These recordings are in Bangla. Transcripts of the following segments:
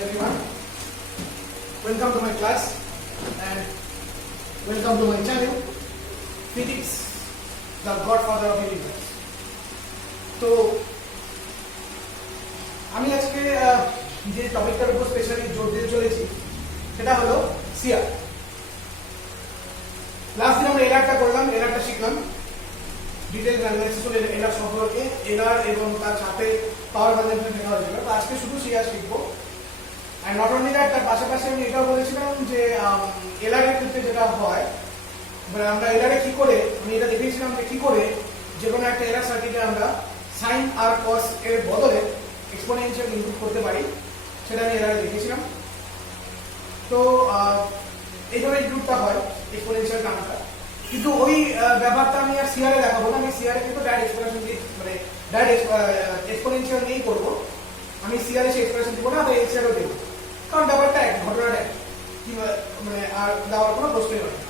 everyone. Welcome to my class and welcome to my channel, Physics, the Godfather of Universe. তো আমি আজকে যে টপিকটার উপর স্পেশালি জোর দিয়ে চলেছি সেটা হলো সিআর। লাস্ট দিন আমরা এরারটা করলাম, এরারটা শিখলাম, ডিটেইল অ্যানালাইসিস হলো এরার সম্পর্কে, এরার এবং তার সাথে পাওয়ার কনজাম্পশন শেখা হয়েছিল। তো আজকে শুধু সিআর শিখবো। অ্যান্ড নট অনলি দ্যাট, তার পাশাপাশি আমি এটাও বলেছিলাম যে এরারের ক্ষেত্রে যেটা হয়, মানে আমরা এরারে কি করে, আমি এটা দেখিয়েছিলাম যে কি করে যে কোনো একটা এরার সার্কিটে আমরা সাইন আর কস এর বদলে এক্সপোনেনশিয়াল ইনপুট করতে পারি, সেটা আমি এরারে দেখিয়েছিলাম। তো এইভাবে ইনপুটটা হয় এক্সপোনেনশিয়াল টার্মটা, কিন্তু ওই ব্যাপারটা আমি আর সিআর এ দেখাবো না। আমি সিআর এ কিন্তু ডাইরেক্ট এক্সপ্রেশন দিয়ে, মানে ডাইরেক্ট এক্সপোনেনশিয়াল নিয়েই করবো। আমি সিআর এ এক্সপ্রেশন দিব না, আর এক্সএলও দেবো, কারণ ব্যাপারটা এক, ঘটনাটা এক, মানে আর দেওয়ার কোনো প্রশ্নই হয় না।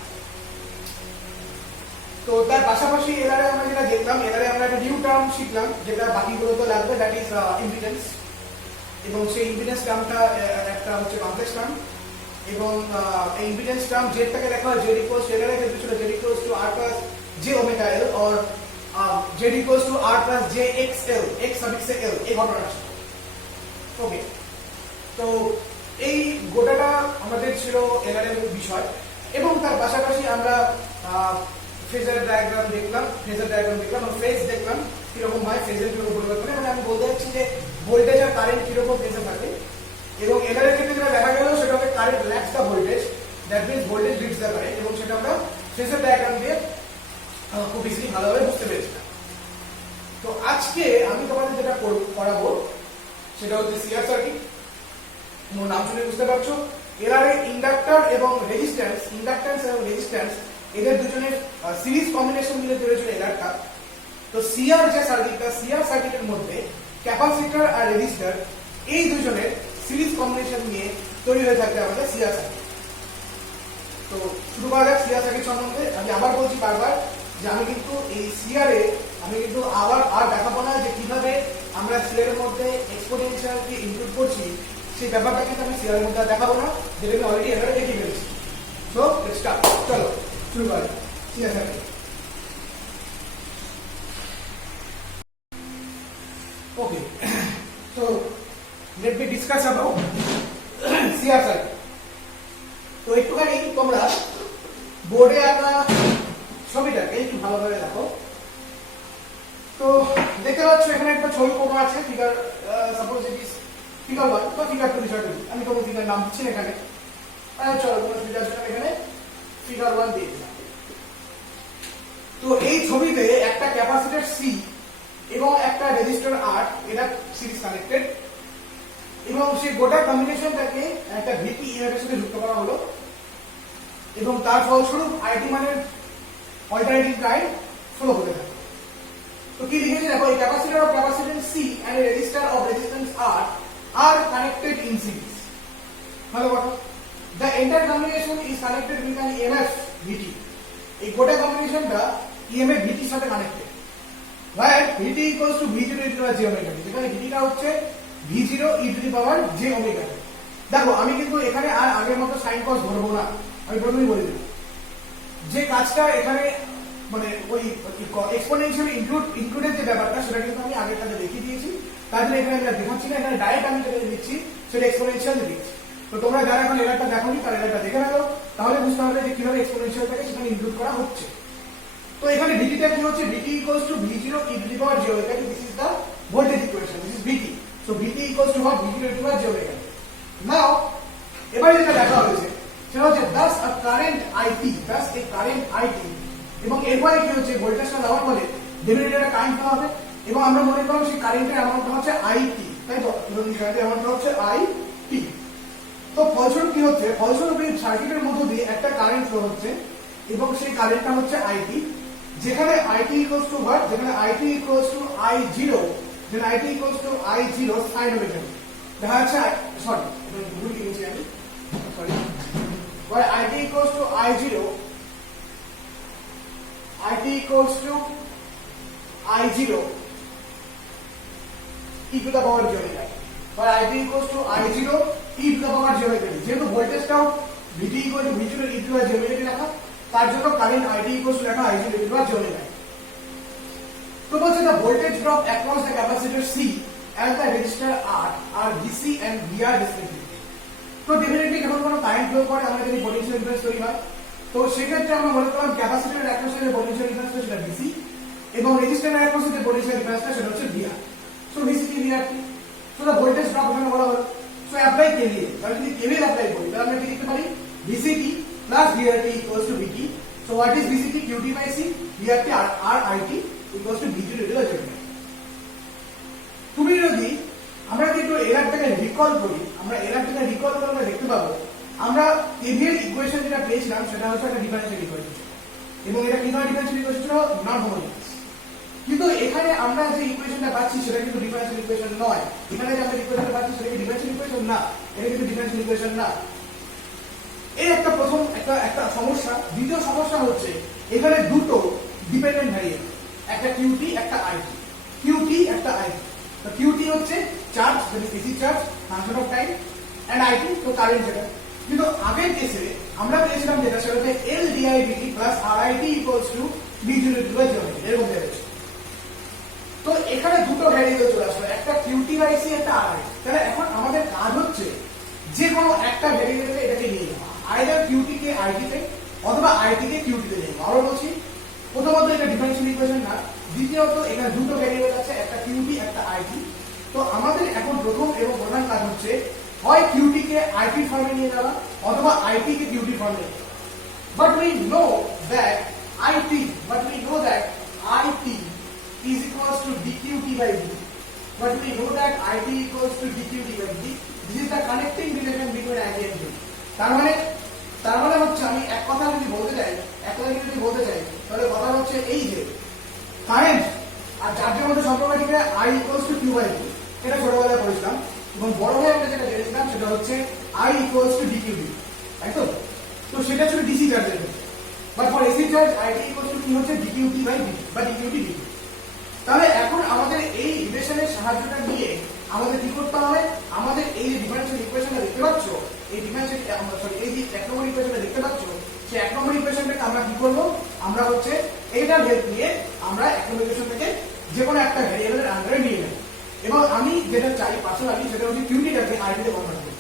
তো তার পাশাপাশি এরারে আমরা যেটা দেখলাম, এরারে আমরা একটা নিউ টার্ম শিখলাম যেটা বাকিগুলো তো লাগবে, দ্যাট ইজ ইম্পিডেন্স। এবং সেই ইম্পিডেন্স টার্মটা একটা হচ্ছে কমপ্লেক্স টার্ম, এবং এই ইম্পিডেন্স টার্ম জেডটাকে লেখা হয় জেড ইকুয়ালস টু, এরারে ক্ষেত্রে ছিল Z equals to R plus J omega L, or Z equals to R plus J X L, X suffix L, এই ঘটনাটা ছিল। ওকে, তো এই গোটাটা আমাদের ছিল এরারের বিষয়। এবং তার পাশাপাশি আমরা ফেজার ডায়াগ্রাম দেখলাম, ফেজ দেখলাম কিরকম হয়, ফেজের কিরকম পরিবর্তন, মানে আমি বলতে চাচ্ছি যে ভোল্টেজ আর কারেন্ট কিরকম ফেজে থাকে। এবং এরারের ক্ষেত্রে যেটা দেখা গেল সেটা হচ্ছে current lags the voltage, that means voltage Leeds the current, এবং সেটা আমরা ফেজার ডায়াগ্রাম দিয়ে খুব ইজিলি ভালোভাবে বুঝতে পেরেছিলাম। তো আজকে আমি তোমাদের যেটা করাবো সেটা হচ্ছে সিআর সার্কিট। নাম শুনে বুঝতে পারছো, এরারে ইন্ডাক্টর এবং রেজিস্ট্যান্স, ইন্ডাক্ট্যান্স এবং রেজিস্ট্যান্স, এদের দুজনের সিরিজ কম্বিনেশন মিলে তৈরি হয়েছিল এরারটা। তো সিআর যে সার্কিটটা, সিআর সার্কিটের মধ্যে ক্যাপাসিটর আর রেজিস্টর, এই দুজনের সিরিজ কম্বিনেশন নিয়ে তৈরি হয়ে থাকবে আমাদের সিআর সার্কিট। তো শুরু করা যাক সিআর সার্কিট সম্বন্ধে। আমি আবার বলছি বারবার যে আমি কিন্তু এই সিআর এ আমি কিন্তু আবার আর দেখাবো না যে কিভাবে আমরা সিআর এর মধ্যে এক্সপোনেনশিয়ালকে ইনক্লুড করছি, সেই ব্যাপারটা কিন্তু আমি সিআর এর মধ্যে দেখাবো না, যেটা আমি অলরেডি এরারে দেখিয়ে ফেলেছি। সো লেটস স্টার্ট, চলো শুরু করা যাক CR circuit. Okay, so let me discuss about CR circuit. তো একটুখানি তোমরা বোর্ডে আঁকা ছবিটাকে একটু ভালোভাবে দেখো। তো দেখতে পাচ্ছ এখানে একটা ছবি কোন আছে, figure, suppose it is figure 1 বা ফিগার 2 বিষয়টা, আমি কোনো ফিগার নাম দিচ্ছি না এখানে। চলো কোনো ফিগার জন্য এখানে ফিগার 1 দিয়ে দিলাম। তো এই ছবিতে একটা ক্যাপাসিটর সি এবং একটা রেজিস্টর আর, এটা সিরিজ কানেক্টেড, এবং সেই গোটা কম্বিনেশনটাকে একটা ভিপি ইএমএফ এর সাথে যুক্ত করা হলো, এবং তার ফলস্বরূপ আইটি মানের অল্টারনেটিভ কারেন্ট ফ্লো হতে থাকে। তো কি লিখেছে দেখো, এই capacitor of capacitance C and a resistor of resistance R connected in series. ভালো কথা, the entire combination is connected with an EMF VT. এই গোটা কম্বিনেশনটা ইএমএফ ভিটির সাথে connected. Where Vt equals to V0 e to the power j omega t, যেখানে Vt টা হচ্ছে V0 e to the power j omega t। দেখো আমি কিন্তু এখানে আর আগের মতো সাইন কস ধরবো না, আমি প্রথমেই বলে দিই যে কাজটা এখানে মানে ওই এক্সপোনেনশিয়াল ইনক্লুডেড যে ব্যাপারটা সেটা কিন্তু আমি আগের কাজে দেখিয়ে দিয়েছি, তার জন্য এখানে আমরা দেখাচ্ছি না, এখানে ডাইরেক্ট আমি যেটা দিচ্ছি সেটা এক্সপোনেনশিয়াল দিচ্ছি। তো তোমরা যারা এখন এরারটা দেখোনি তার এরারটা দেখে নাও, তাহলে বুঝতে পারবে যে কিভাবে এক্সপোনেনশিয়ালটাকে সেখানে ইনক্লুড করা হচ্ছে। তো এখানে ভিটিটা কি হচ্ছে, VT equals to V0 e to the power j omega t, this is the voltage equation, this is VT. So VT equals to V0 e to the power j omega t। Now এবারে যেটা দেখা হয়েছে সেটা হচ্ছে thus a current IT, thus a current IT, এবং এরপরে কি হচ্ছে, ভোল্টেজটা দেওয়ার ফলে ডেরিভেটিভটা কারেন্ট ফ্লো হবে, এবং আমরা মনে করলাম সেই কারেন্টের অ্যামাউন্টটা হচ্ছে আইটি, তাই তো, এবং এই কারেন্টের অ্যামাউন্টটা হচ্ছে আইটি। তো ফলস্বরূপ কি হচ্ছে, ফলস্বরূপ এই সার্কিটের মধ্য দিয়ে একটা কারেন্ট ফ্লো হচ্ছে, এবং সেই কারেন্টটা হচ্ছে আইটি, যেখানে IT equals to what, যেখানে IT equals to I0, যেখানে IT equals to I0 sin omega t, দেখা যাচ্ছে, সরি ভুল লিখেছি আমি, sorry, where IT equals to I0, IT equals to I0 e to the power j omega t, where IT equals to I0 E to the power j omega t, যেহেতু ভোল্টেজটাও VT equal to V0 E to the j omega t রাখা, তার জন্য কারেন্ট IT ইকুয়াল টু লেখা I0 E to the j omega t। তো বলছে the voltage drop across the capacitor C and the resistor R are VC and VR respectively। তো ডেফিনেটলি যখন কোনো কারেন্ট ফ্লো করে আমরা যদি পটেনশিয়াল ডিফারেন্স তৈরি হয়, তো সেক্ষেত্রে আমরা মনে করলাম ক্যাপাসিটরের অ্যাক্রসে যে পটেনশিয়াল ডিফারেন্সটা সেটা VC এবং রেজিস্টরের অ্যাক্রসে যে পটেনশিয়াল ডিফারেন্সটা সেটা হচ্ছে VR। সো VC কি VR কি, সো the voltage drop এখানে বলা হলো, সো অ্যাপ্লাই KVL। তাহলে যদি KVL অ্যাপ্লাই করি তাহলে আমরা কি লিখতে পারি, VCT plus VRT equals to VT। So what is VCT? QT by C, VRT RIT equals to V0 into the j omega t। তুমি যদি আমরা একটু এরারটাকে রিকল করি, আমরা এরারটাকে রিকল করে আমরা দেখতে পাবো আমরা KVL ইকুয়েশন যেটা পেয়েছিলাম সেটা হচ্ছে একটা ডিফারেনশিয়াল ইকুয়েশন, এবং এটা কি ধরনের ডিফারেনশিয়াল ইকুয়েশন ছিল, নন হোমোজেনিয়াস। কিন্তু এখানে আমরা যে ইকুয়েশনটা পাচ্ছি সেটা কিন্তু ডিফারেনশিয়াল ইকুয়েশন নয়। এখানে যে আমরা ইকুয়েশনটা পাচ্ছি সেটা কি ডিফারেনশিয়াল ইকুয়েশন না, এটা কিন্তু ডিফারেনশিয়াল ইকুয়েশন না। এই একটা প্রথম একটা সমস্যা। দ্বিতীয় সমস্যা হচ্ছে এখানে দুটো ডিপেন্ডেন্ট ভ্যারিয়েবল, একটা QT একটা IT। QT একটা IT, তো QT হচ্ছে চার্জ, মানে AC charge, function of time, and IT তো কারেন্ট যেটা। কিন্তু আগের কেসে আমরা পেয়েছিলাম যেটা সেটা হচ্ছে L didt plus RIT equals to V0 into the j omega t, এরকম বেরোচ্ছে। তো এখানে দুটো ভ্যারিয়েবল চলে আসলো, একটা QT বাই C একটা RIT। তাহলে এখন আমাদের কাজ হচ্ছে যে কোনো একটা ভ্যারিয়েবলকে এটাকে নিয়ে যাওয়া, আইদার QT কে IT তে অথবা IT কে QT তে নিয়ে যাওয়া। আবার বলছি, প্রথমত এটা ডিফারেনশিয়াল ইকুয়েশন না, দ্বিতীয়ত এখানে দুটো ভ্যারিয়েবল আছে, একটা QT একটা IT। তো আমাদের এখন প্রথম এবং প্রধান কাজ হচ্ছে হয় QT কে IT ফর্মে নিয়ে যাওয়া অথবা IT কে QT ফর্মে নিয়ে যাওয়া। But we know that IT is equals to dQt by dt. But we know that IT equals to dQt by dt. This is the connecting relation between IT and dt. তার মানে হচ্ছে আমি এক কথা যদি বলতে চাই তাহলে কথা হচ্ছে এই যে কারেন্ট আর চার্জের মধ্যে সম্পর্ক কি, I equals to Q by T। এটা ছোটবেলায় পড়েছিলাম, এবং বড় হয়ে আমরা যেটা জেনেছিলাম সেটা হচ্ছে I equals to dQt, তাই তো? তো সেটা ছিল ডিসি চার্জের ক্ষেত্রে। But for AC charge IT equals to কি হচ্ছে dQt by dt বা dQt dt। তাহলে এখন আমাদের এই রিলেশনের সাহায্যটা নিয়ে আমাদের কি করতে হবে, আমাদের এই যে ডিফারেনশিয়াল ইকুয়েশনটা দেখতে পাচ্ছ, এই এই যে এক নম্বর ইকুয়েশনটা দেখতে পাচ্ছ, সেই এক নম্বর ইকুয়েশনটাকে আমরা কি করব, আমরা হচ্ছে এইটার হেল্প নিয়ে আমরা এক নম্বর ইকুয়েশন থেকে যে কোনো একটা ভ্যারিয়েবলের আন্ডারে নিয়ে নেব। এবং আমি যেটা চাই পার্সোনালি সেটা হচ্ছে QT-টাকে IT তে কনভার্ট করতে।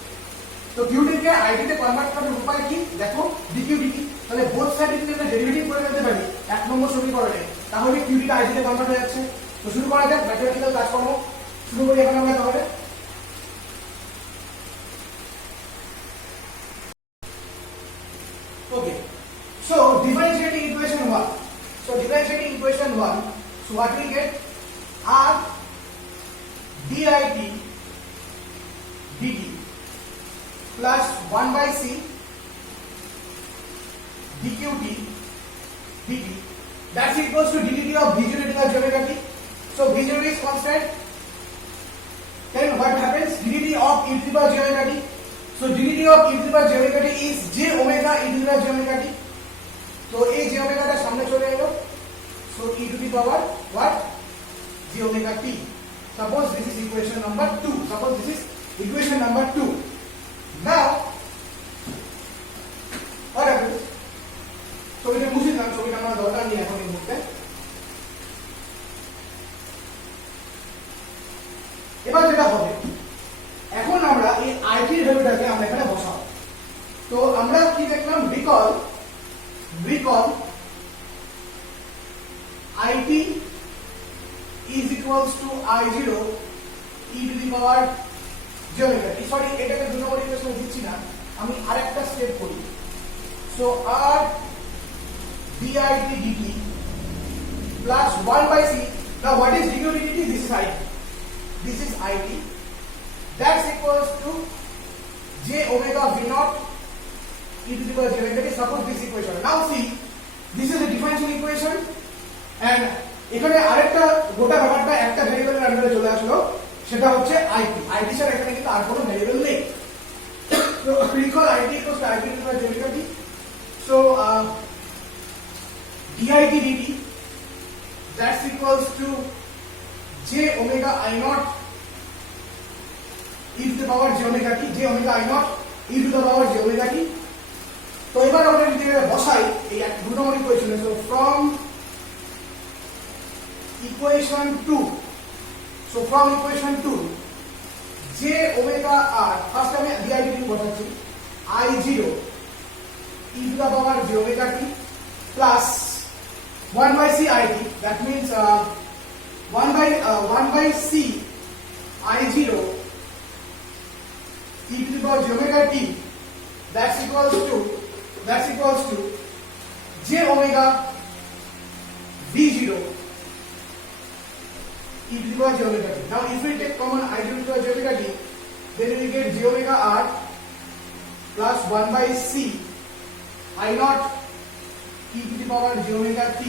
তো QT-কে IT তে কনভার্ট করার উপায় কি, দেখো dQdt। তাহলে বোথ সাইডে যদি আমরা ডেরিভেটিভ করে ফেলতে পারি এক নম্বর সমীকরণে, তাহলে QT-টা IT তে কনভার্ট হয়ে যাচ্ছে। তো শুরু করা যাক ম্যাথমেটিক্যাল কাজকর্ম, শুরু করি এখন আমরা তাহলে। Okay, so differentiating equation 1. So what we get, R dit dt plus 1 by C dQt dt, that's equals to ddt of V0 into the j omega t. So V0 is constant, then what happens, ddt of e to the power j omega t. So ddt of e to the power j omega t is j omega e to the power j omega t. So এই j omega টা সামনে চলে এলো, so e to the power what, j omega t. Suppose this is equation number 2. Now what happens, ছবিটা মুছে দিলাম, ছবিটা আমার দরকার নেই এখন এই মুহূর্তে। এবার যেটা হবে, এখন আমরা এই IT এর ভ্যালুটাকে আমরা এখানে বসাবো। তো আমরা কি দেখলাম, recall IT is equals to I0 e to the power j omega t। Sorry, এটাকে দুই নম্বর ইকুয়েশনে দিচ্ছি না, আমি আরেকটা স্টেপ করি। So R dit dt plus 1 by C. Now what is dQt dt? This is IT. That's equals to j omega v0 e to the power j omega t. Suppose this equation. Now see, this is a differential equation, and এখানে আরেকটা গোটা ব্যাপারটা একটা ভ্যারিয়েবলের আন্ডারে চলে আসলো, সেটা হচ্ছে IT ছাড়া এখানে কিন্তু আর কোনো ভ্যারিয়েবল নেই। So recall IT equals to IT to the power j omega t. So dit dt, that's equals to j omega I0 e to the power j omega t, j omega i not e to the power j omega t। তো এবার আমরা যদি এটা বসাই এই দুটো নম্বর ইকুয়েশনে, so from equation 2, so from equation 2 j omega r, first আমি ডিআইডিটি বসাচ্ছি, i0 e to the power j omega t plus 1 by c it, that means 1 by c i0 e to the power j omega t, that's equals to j omega v0 e to the power j omega t. Now if we take common i0 to the power j omega t, then we get j omega r plus 1 by c I naught e to the power j omega t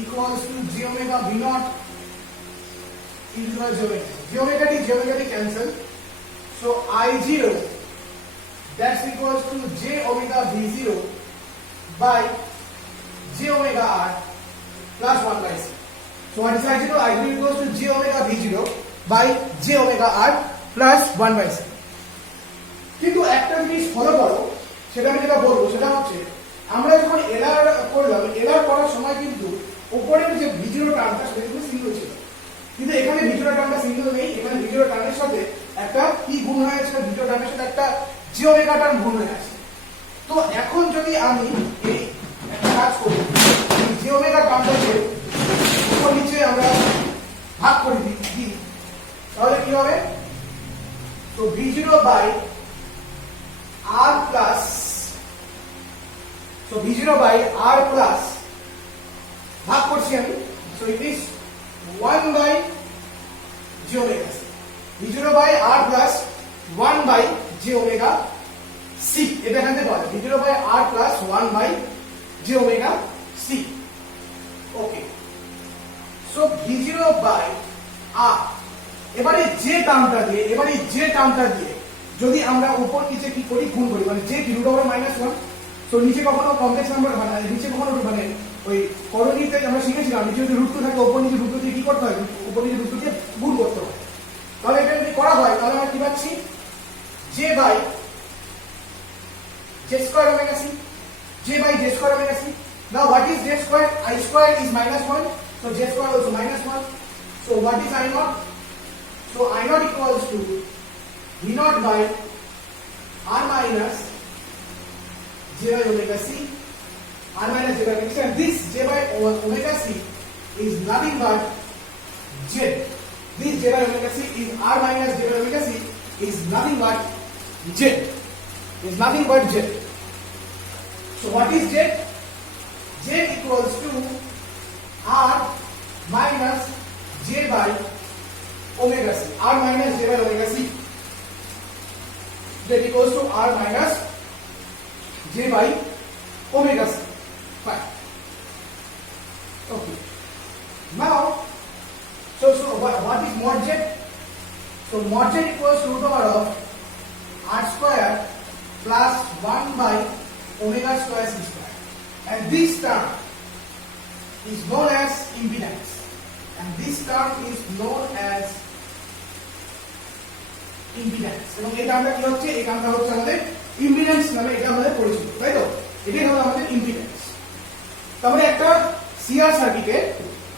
equals to j omega v naught e to the power j omega t cancel, so I0 that's equals to j omega v0 by j omega r plus 1 by c. So what is I0? I0 equals to j omega v0 by j omega r plus 1 by c. কিন্তু একটা জিনিস ফলো করো, সেটা আমি যেটা বলবো সেটা হচ্ছে আমরা যখন এলআর করলাম, এলআর করার সময় কিন্তু উপরের যে ভিজিরো টার্মটা সেটা কিন্তু সিঙ্গেল ছিল, কিন্তু এখানে ভিজিরো টার্মটা সিঙ্গেল নেই, এখানে ভিজিরো টার্মের সাথে একটা কি গুণ হয়ে আছে, ভিজিরো টার্মের সাথে একটা জি ওমেগা টার্ম গুণ হয়ে আছে। তো এখন যদি আমি এই একটা কাজ করি, জি ওমেগা টার্মটাকে উপর নিচে আমরা ভাগ করে দিই, তাহলে কি হবে? তো v0 by r plus, so v0 by r plus ভাগ করছি আমি, so it is 1 by j omega c, v0 by r plus 1 by j omega c, এটা এখান থেকে পাওয়া যায়, v0 by r plus 1 by j omega c। Okay, so v0 by r, এবারে যে টার্মটা দিয়ে যদি আমরা উপর নিচে কি করি, গুণ করি, মানে যে রুট ওভার -1, তো নিচে কখনো কমপ্লেক্স নাম্বার হয় না, নিচে কখনো মানে ওই করণীতে আমরা শিখেছিলাম নিচে যদি √2 থাকে উপর নিচে √2 দিয়ে কি করতে হয়, উপর নিচে √2 দিয়ে গুণ করতে হয়। তাহলে এটা যদি করা হয় তাহলে আমরা কি পাচ্ছি, j by j square omega c, j by j square omega c। Now what is j square? I square is -1, so j square also -1, so what is I naught? So I naught equals to v naught by r minus j by omega c, r minus j by omega c, and this j by omega c is nothing but z. This j by omega c is r minus j by omega c is nothing but z. Is nothing but z. So what is z? Z equals to r minus j by omega c, r minus j by omega c. Z equals to r minus j by omega c. Fine. Okay. Now, so what is mod z? So mod z equals to root over of r square plus 1 by omega square c square, and this term is known as impedance, and this term is known as impedance, এবং এই টার্মটা কি হচ্ছে, এই টার্মটা হচ্ছে আমাদের ইম্পিডেন্স নামে এটা আমাদের পরিচিত, তাই তো? এটাই হলো আমাদের ইম্পিডেন্স। তাহলে একটা সিআর সার্কিটে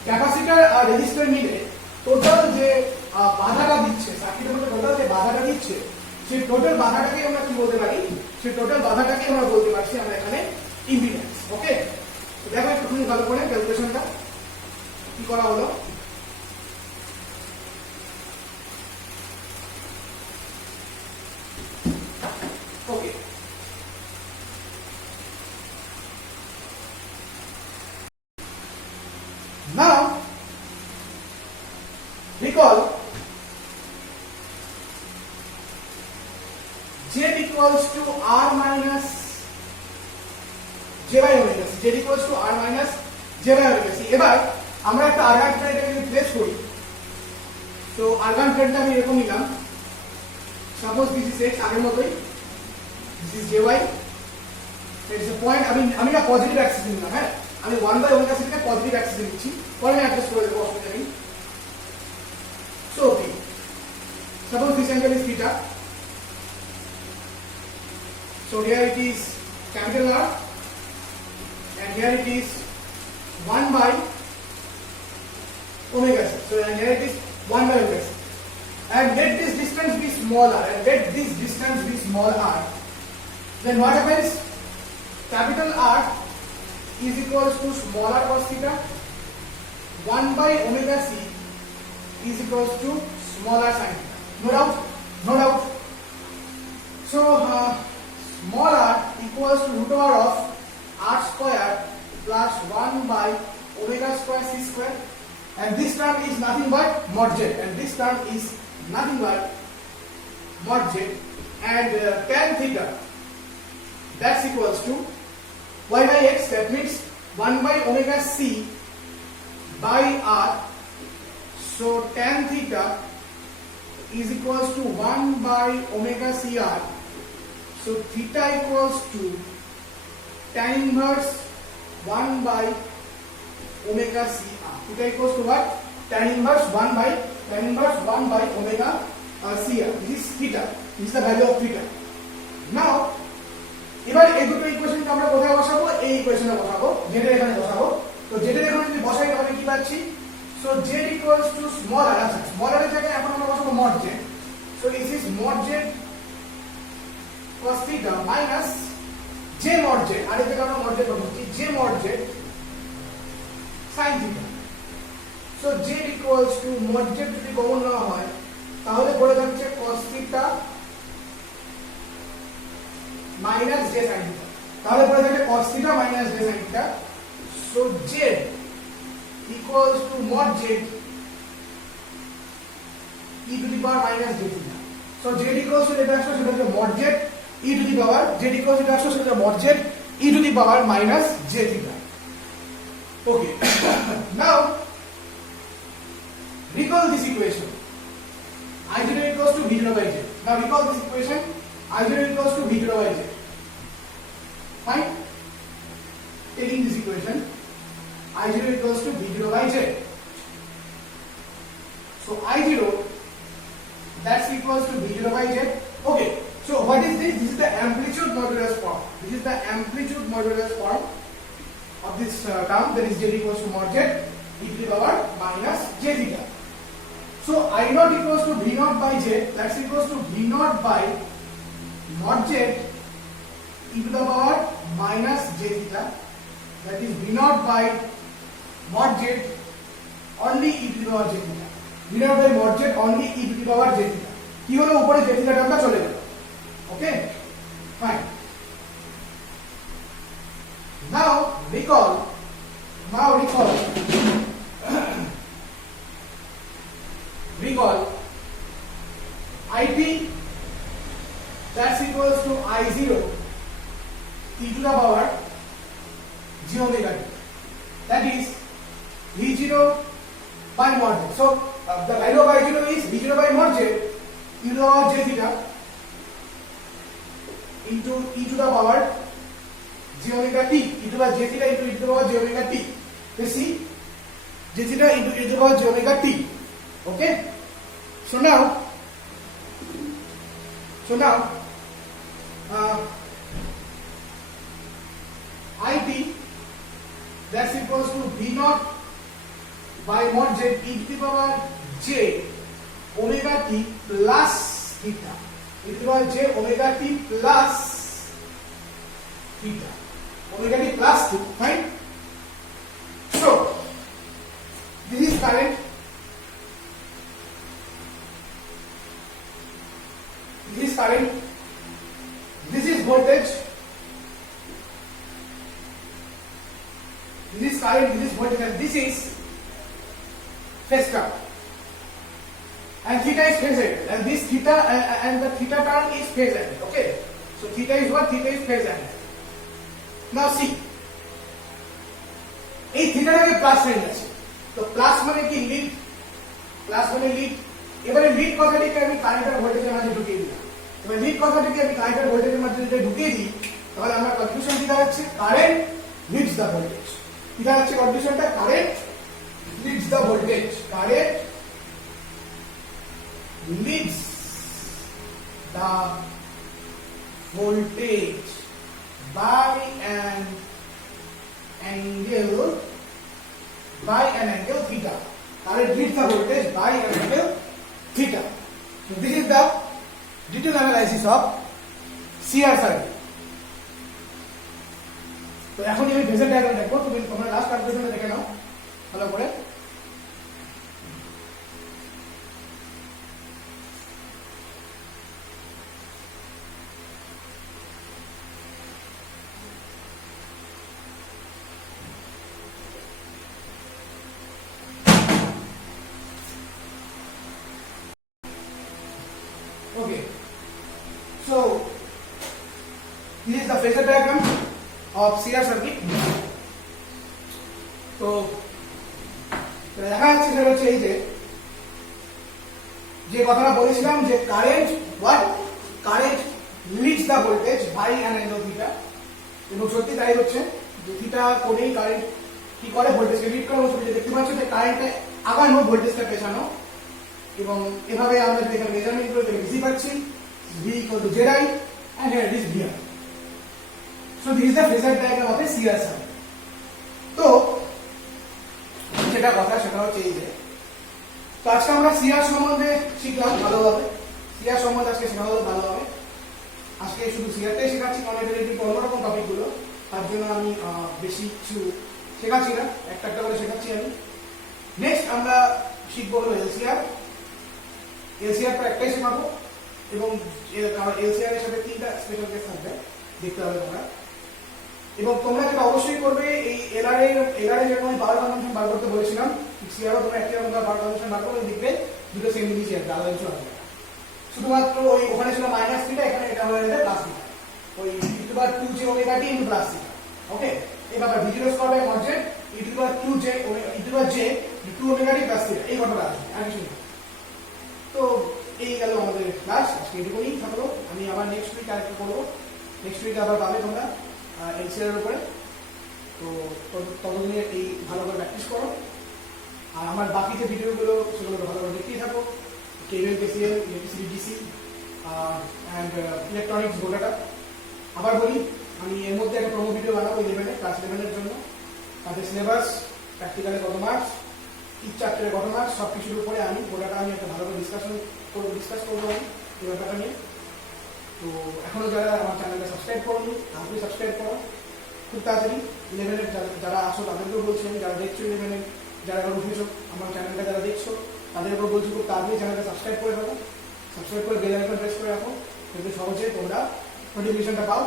ক্যাপাসিটর আর রেজিস্টর মিলে টোটাল যে বাধাটা দিচ্ছে, সার্কিটের মধ্যে টোটাল যে বাধাটা দিচ্ছে, সেই টোটাল বাধাটাকে আমরা কি বলতে পারি, সেই টোটাল বাধাটাকে আমরা বলতে পারছি আমরা এখানে ইম্পিডেন্স। ওকে, তো দেখো একটু ভালো করে ক্যালকুলেশনটা কি করা হলো। ওকে, now recall z equals to r minus j by omega c, z equals to r minus j by omega c। এবার আমরা একটা আর্গান ফ্রেন্ড এখানে প্লেস করি, তো আর্গান ফ্রেন্ডটা আমি এরকম নিলাম, সাপোজ দিস ইজ x, আগের মতোই this is jy, that is a point, আমি না পজিটিভ অ্যাক্সিস নিলাম, হ্যাঁ আমি 1 বাই ওমেগা c কে পজিটিভ অ্যাক্সিস নিচ্ছি, পরে আমি অ্যাডজাস্ট করে দেবো, অসুবিধা নেই। So okay, Suppose this angle is theta. So here it is capital R, and here it is 1 by omega c. So and here it is 1 by omega c. And let this distance be small r, and let this distance be small r. Then what happens? Capital R is equals to small r cos theta. 1 by omega c is equals to small r sin theta. No doubt? No doubt. So small r equals to root over of r square plus 1 by omega square c square, and this term is nothing but mod z, and this term is nothing but mod z, and tan theta, that's equals to y by x, that means 1 by omega c by r. So tan theta is equals to 1 by omega c r. So theta equals to tan inverse 1 by omega c r. Theta equals to what? Tan inverse 1 by omega c r. This is theta. This is the value of theta. Now এবার এই দুটো ইকুয়েশনকে আমরা কোথায় বসাবো? এই ইকুয়েশনে বসাবো, যেটা এখানে বসাবো। তো যেটা এখানে যদি বসাই তাহলে কি পাচ্ছি? So z equals to small r, আচ্ছা small r এর জায়গায় এখন আমরা বসাবো mod z. So this is mod z cos theta minus j mod z, আর এর জায়গায় আমরা mod z বসাচ্ছি j mod z sin theta. So z equals to mod z যদি কমন নেওয়া হয় তাহলে পড়ে যাচ্ছে cos theta minus j sin theta. তাহলে পড়ে যাচ্ছে cos theta minus j sin theta. So z equals to mod z e to the power minus j theta. So z equals to এটা আসলে সেটা হচ্ছে mod z e to the power, z equals to এটা আসলে সেটা mod z e to the power minus j theta. Okay. Now recall this equation. I0 equals to v0 by z. Now recall this equation. I0 equals to v0 by z. Fine. Taking this equation, I0 equals to v0 by z. So I0, that's equals to v0 by z. Okay. So what is this? This is the amplitude modulus form. This is the amplitude modulus form of this term. That is z equals to mod z e to the power minus j theta. So I0 equals to v0 by z. That's equals to v0 by mod z e to the power minus j theta. That is v0 by mod z only e to the power j theta. v0 by mod z only e to the power j theta. কি হলো উপরে j theta টার্মটা চলে গেল। Okay fine. Now recall IT, that's equals to I0 e to the power j omega t. That is V0 by mod z. So the value of I0 is V0 by mod z e to the power j theta into e to the power j omega t, e to the power j theta into e to the power j omega t. You see, j theta into e to the power j omega t. Okay. So now IT, that's equals to V0 by mod z e to the power j omega t plus theta, e to the power j omega t plus theta, omega t plus theta. Fine. So this is current, this is voltage, this is current, this is voltage, and this is phase term, and theta is phase angle, and this theta and the theta term is phase angle. Okay, so theta is what? Theta is phase angle. Now see, এই থিটাটাকে প্লাস সাইন আছে, তো প্লাস মানে কি লিড, প্লাস মানে লিড। এবারে লিড কথাটিকে আমি কারেন্ট আর ভোল্টেজের মাঝে ঢুকিয়ে দিলাম। এবার লিড কথাটিকে আমি কারেন্ট আর ভোল্টেজের মাঝে যদি ঢুকিয়ে দিই তাহলে আমার কনফিউশন কি দাঁড়াচ্ছে? Current leads the voltage. কি দাঁড়াচ্ছে কনফিউশনটা? Current leads the voltage, current leads the voltage by an angle theta. Current leads the voltage by an angle theta. So this is the detailed analysis of CR circuit. তো এখন আমি ফেজার ডায়াগ্রাম দেখবো, তুমি তোমরা লাস্ট ক্যালকুলেশনে দেখে নাও ভালো করে। Okay, so this is the phasor diagram of CR circuit. তো দেখা যাচ্ছে সেটা হচ্ছে এই যে কথাটা বলেছিলাম যে current leads the voltage by an angle theta, এবং সত্যি তাই হচ্ছে যে থিটা কোণেই কারেন্ট কি করে ভোল্টেজকে লিড করে। সত্যি দেখতে পাচ্ছ যে কারেন্টে আগানো ভোল্টেজটা পেছানো, এবং এভাবে আমরা যদি এখানে মেজারমেন্ট করে বুঝতে পারছি V equal to Zi and here it is VR. So this is the phasor diagram of a CR circuit. তো যেটা কথা সেটা হচ্ছে এই যে, তো আজকে আমরা CR সম্বন্ধে শিখলাম ভালোভাবে, CR সম্বন্ধে আজকে শেখা হলো ভালোভাবে। আজকে শুধু CRটাই শেখাচ্ছি, কারণ এদের একটু অন্যরকম টপিকগুলো, তার জন্য আমি বেশি কিছু শেখাচ্ছি না, একটা একটা করে শেখাচ্ছি আমি। নেক্সট আমরা শিখবো হলো LCR তো একটাই শেখাবো, এবং LCR এর সাথে 3টা স্পেশাল কেস থাকবে, দেখতে হবে তোমরা। এবং তোমরা যেটা অবশ্যই করবে, এই এলআর যেরকম আমি পাওয়ার কনজাম্পশন বার করতে বলেছিলাম, সিআরও তোমরা একই রকম পাওয়ার কনজাম্পশন বার করবে, দেখবে দুটো সেম জিনিসই আছে, আলাদা কিছু আসবে না। শুধুমাত্র ওই ওখানে ছিল মাইনাস থিটা, এখানে এটা হয়ে যাবে প্লাস থিটা, ওই e2j omega T into plus theta. Okay, এবার v0 square by conjugate e2j 2 omega T plus theta, এই ঘটনা আসবে আর কিছু না। তো এই গেল আমাদের ক্লাস, আজকে এটুকুই থাকলো। আমি আবার নেক্সট উইক আরেকটা করবো, নেক্সট উইকে আবার পাবে তোমরা LCR এর উপরে। তো ততদিনে এই ভালো করে প্র্যাকটিস করো, আর আমার বাকি যে ভিডিওগুলো সেগুলো ভালো করে দেখতেই থাকো। কেবল, KCL, electricity, DC and electronics গোটাটা। আবার বলি, আমি এর মধ্যে একটা প্রোমো ভিডিও বানাবো 11 ক্লাস 11 এর জন্য, তাদের সিলেবাস, প্র্যাকটিক্যালে কত মার্কস, ইচ চ্যাপ্টারে কত মার্কস, সব কিছুর উপরে আমি গোটাটা আমি একটা ভালো করে ডিসকাস করবো আমি এই ব্যাপারটা নিয়ে। তো এখনো যারা আমার চ্যানেলটা সাবস্ক্রাইব করোনি, তাড়াতাড়ি সাবস্ক্রাইব করো খুব তাড়াতাড়ি। 11 যারা আসো তাদেরকেও বলছি আমি, যারা দেখছো 11 যারা এবার উঠেছো আমার চ্যানেলটা যারা দেখছো তাদেরকেও বলছি খুব তাড়াতাড়ি চ্যানেলটা সাবস্ক্রাইব করে ফেলো, সাবস্ক্রাইব করে বেল আইকন প্রেস করে রাখো, যাতে সহজে তোমরা নোটিফিকেশনটা পাও।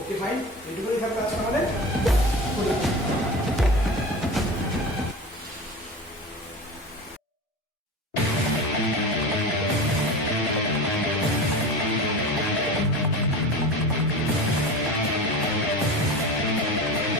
ওকে ফাইন, এটুকুই থাকবে আজকে আমাদের।